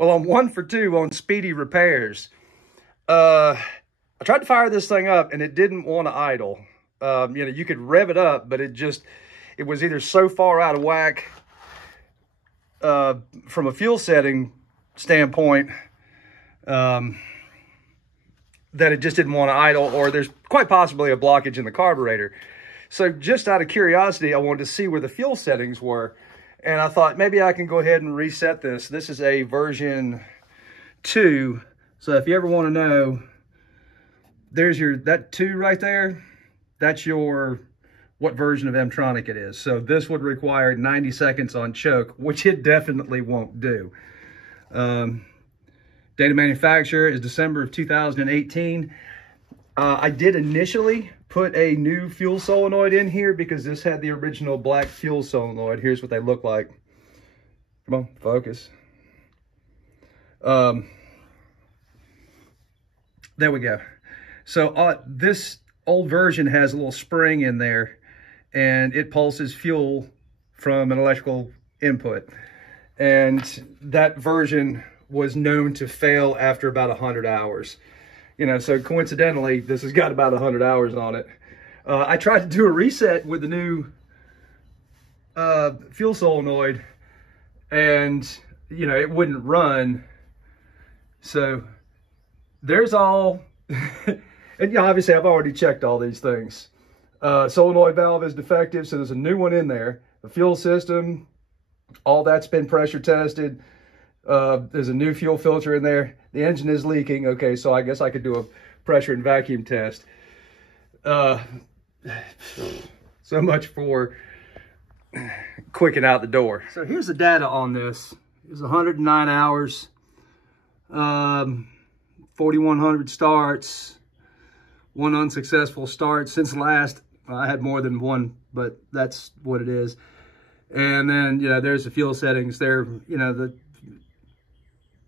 Well, I'm 1 for 2 on speedy repairs. I tried to fire this thing up and it didn't want to idle. You know, you could rev it up, but it was either so far out of whack from a fuel setting standpoint that it just didn't want to idle, or there's quite possibly a blockage in the carburetor. So just out of curiosity, I wanted to see where the fuel settings were. And I thought maybe I can go ahead and reset this. This is a version 2. So if you ever want to know, there's that 2 right there. That's what version of M-Tronic it is. So this would require 90 seconds on choke, which it definitely won't do. Date of manufacture is December of 2018. I did initially put a new fuel solenoid in here because this had the original black fuel solenoid. Here's what they look like. Come on, focus. There we go. So this old version has a little spring in there and it pulses fuel from an electrical input. And that version was known to fail after about 100 hours. You know, so coincidentally, this has got about 100 hours on it. I tried to do a reset with the new fuel solenoid and, you know, it wouldn't run. So there's all, and you know, obviously I've already checked all these things. Solenoid valve is defective, so there's a new one in there. The fuel system, all that's been pressure tested. There's a new fuel filter in there. The engine is leaking. Okay, so I guess I could do a pressure and vacuum test. So much for quicking out the door. So here's the data on this. It was 109 hours, 4,100 starts, 1 unsuccessful start since last. I had more than one, but that's what it is. And then, you know, there's the fuel settings there. You know, the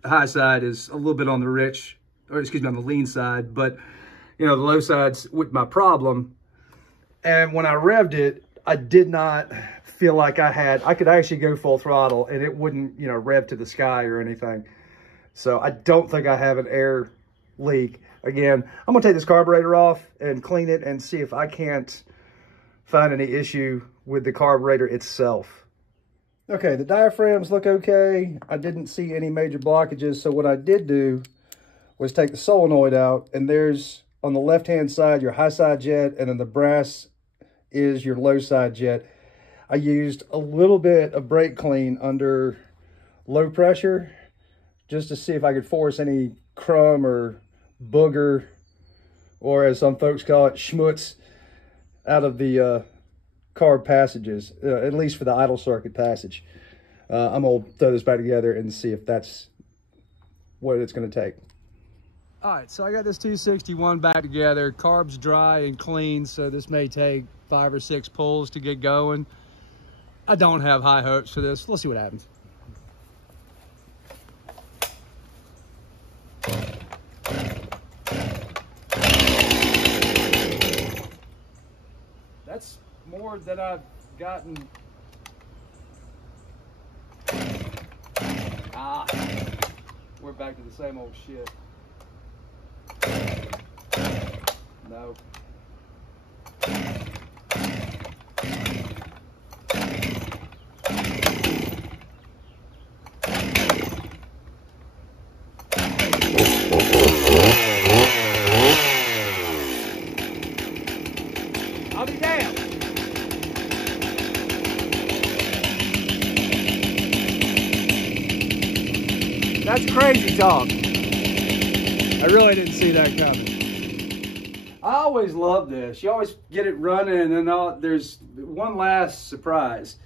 high side is a little bit on the rich, or excuse me, on the lean side, but you know, the low side's with my problem. And when I revved it, I did not feel like I could actually go full throttle and it wouldn't, you know, rev to the sky or anything. So I don't think I have an air leak. Again, I'm gonna take this carburetor off and clean it and see if I can't find any issue with the carburetor itself. Okay, the diaphragms look okay. I didn't see any major blockages. So what I did do was take the solenoid out, and there's on the left-hand side your high side jet, and then the brass is your low side jet. I used a little bit of brake clean under low pressure just to see if I could force any crumb or booger, or as some folks call it, schmutz, out of the carb passages, at least for the idle circuit passage. I'm gonna throw this back together and see if that's what it's gonna take. All right, so I got this 261 back together. Carb's dry and clean, so this may take 5 or 6 pulls to get going. I don't have high hopes for this. Let's see what happens. That's more than I've gotten. We're back to the same old shit. No. I'll be damned. That's crazy talk. I really didn't see that coming. I always love this. You always get it running and then there's one last surprise.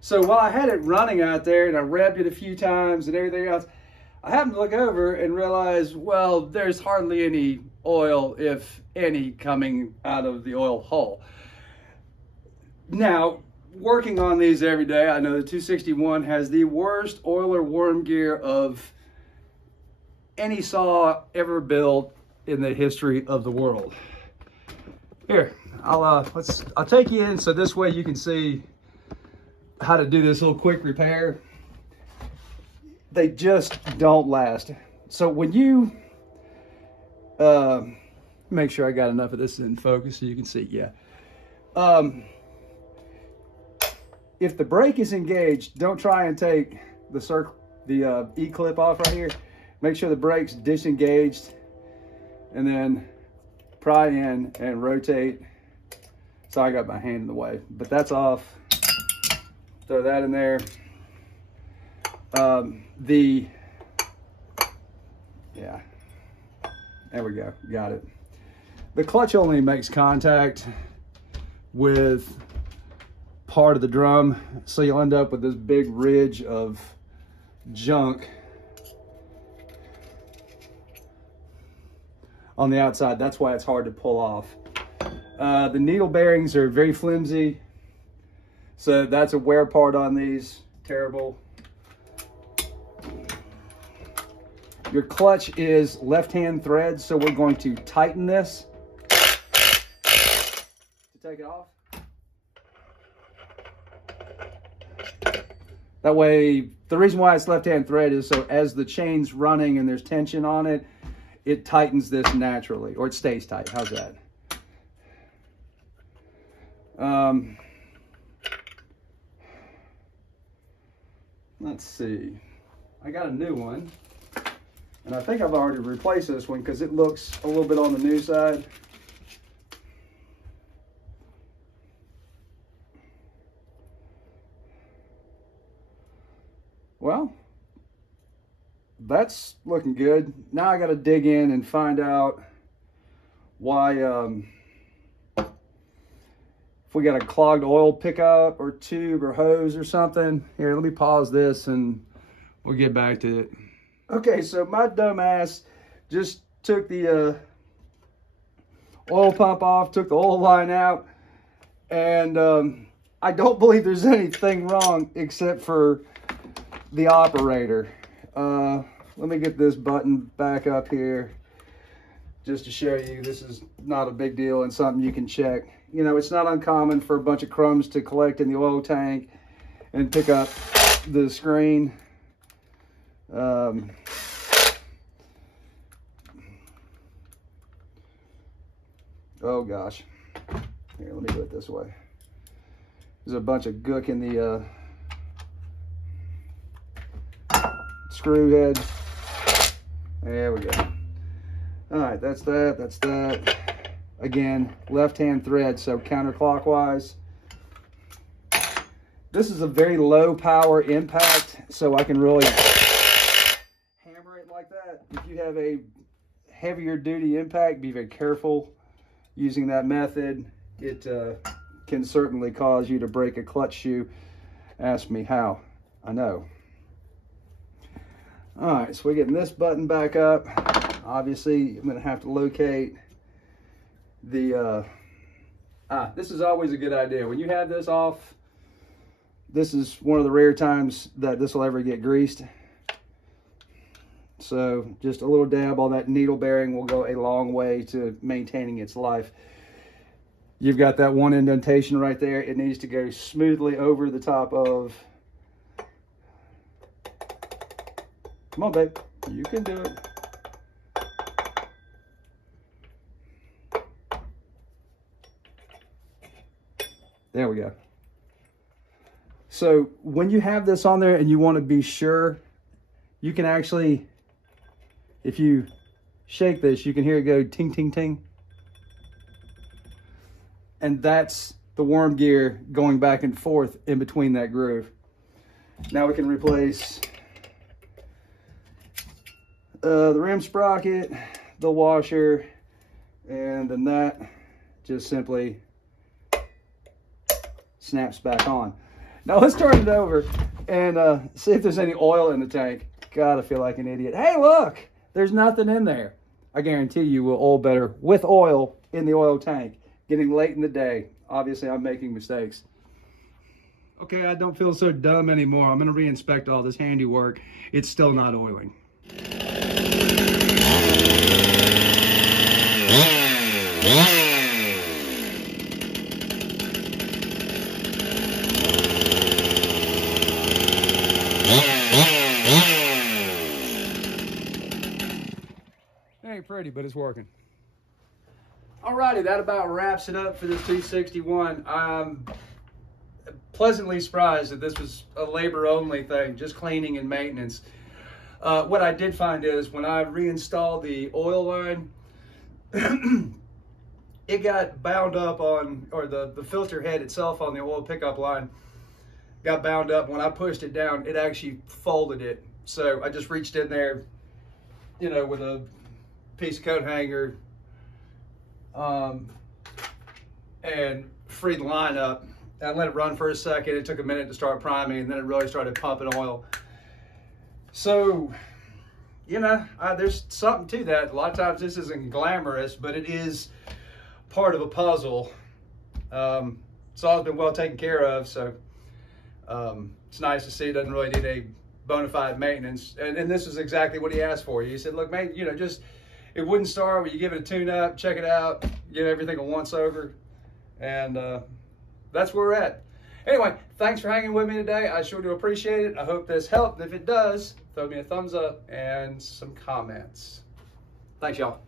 So while I had it running out there and I revved it a few times and everything else, I happened to look over and realize, well, there's hardly any oil, if any, coming out of the oil hull. Now, working on these every day, I know the 261 has the worst oiler worm gear of any saw ever built in the history of the world. Here, I'll take you in so this way you can see how to do this little quick repair. they just don't last. So when you, make sure I got enough of this in focus so you can see, yeah. If the brake is engaged, don't try and take the E-clip off right here. Make sure the brake's disengaged, and then pry in and rotate. So I got my hand in the way, but that's off. Throw that in there. Yeah, there we go, got it. The clutch only makes contact with part of the drum, so you'll end up with this big ridge of junk on the outside. That's why it's hard to pull off. The needle bearings are very flimsy, so that's a wear part on these. Terrible. Your clutch is left-hand thread, so we're going to tighten this to take it off. That way, the reason why it's left-hand thread is so as the chain's running and there's tension on it, it tightens this naturally, or it stays tight. How's that? Let's see. I got a new one. And I think I've already replaced this one because it looks a little bit on the new side. Well, that's looking good. Now I got to dig in and find out why, if we got a clogged oil pickup or tube or hose or something. Here, let me pause this and we'll get back to it. Okay, so my dumb ass just took the oil pump off, took the oil line out, and I don't believe there's anything wrong except for the operator. Let me get this button back up here just to show you this is not a big deal and something you can check. You know, it's not uncommon for a bunch of crumbs to collect in the oil tank and pick up the screen. Oh gosh, here, let me do it this way. There's a bunch of gook in the screw head. There we go. All right, that's that. Again, left-hand thread, so counterclockwise. This is a very low power impact, so I can really hammer it like that. If you have a heavier duty impact, be very careful using that method. It can certainly cause you to break a clutch shoe. Ask me how. I know. All right, so we're getting this button back up. Obviously, I'm gonna have to locate the, this is always a good idea. When you have this off, this is one of the rare times that this will ever get greased. So just a little dab on that needle bearing will go a long way to maintaining its life. You've got that one indentation right there. It needs to go smoothly over the top of. Come on, babe. You can do it. There we go. So when you have this on there and you want to be sure, you can actually, if you shake this, you can hear it go ting, ting, ting. And that's the worm gear going back and forth in between that groove. Now we can replace the rim sprocket, the washer, and then that just simply snaps back on. Now let's turn it over and see if there's any oil in the tank. God, I feel like an idiot. Hey, look, there's nothing in there. I guarantee you will oil better with oil in the oil tank. Getting late in the day. Obviously, I'm making mistakes. Okay, I don't feel so dumb anymore. I'm gonna re-inspect all this handiwork. It's still not oiling. ain't pretty, but it's working. Alrighty, that about wraps it up for this 261. I'm pleasantly surprised that this was a labor-only thing, just cleaning and maintenance. What I did find is when I reinstalled the oil line, it got bound up on, or the filter head itself on the oil pickup line got bound up. When I pushed it down, it actually folded it. So I just reached in there, you know, with a piece of coat hanger, and freed the line up. I let it run for a second. It took a minute to start priming, and then it really started pumping oil. So, you know, there's something to that. A lot of times this isn't glamorous, but it is part of a puzzle. It's always been well taken care of, so it's nice to see it doesn't really need a bona fide maintenance. And this is exactly what he asked for. He said, look, man, you know, just, it wouldn't start when you give it a tune-up, check it out, give everything a once-over, and that's where we're at. Anyway, thanks for hanging with me today. I sure do appreciate it. I hope this helped. If it does, throw me a thumbs up and some comments. Thanks, y'all.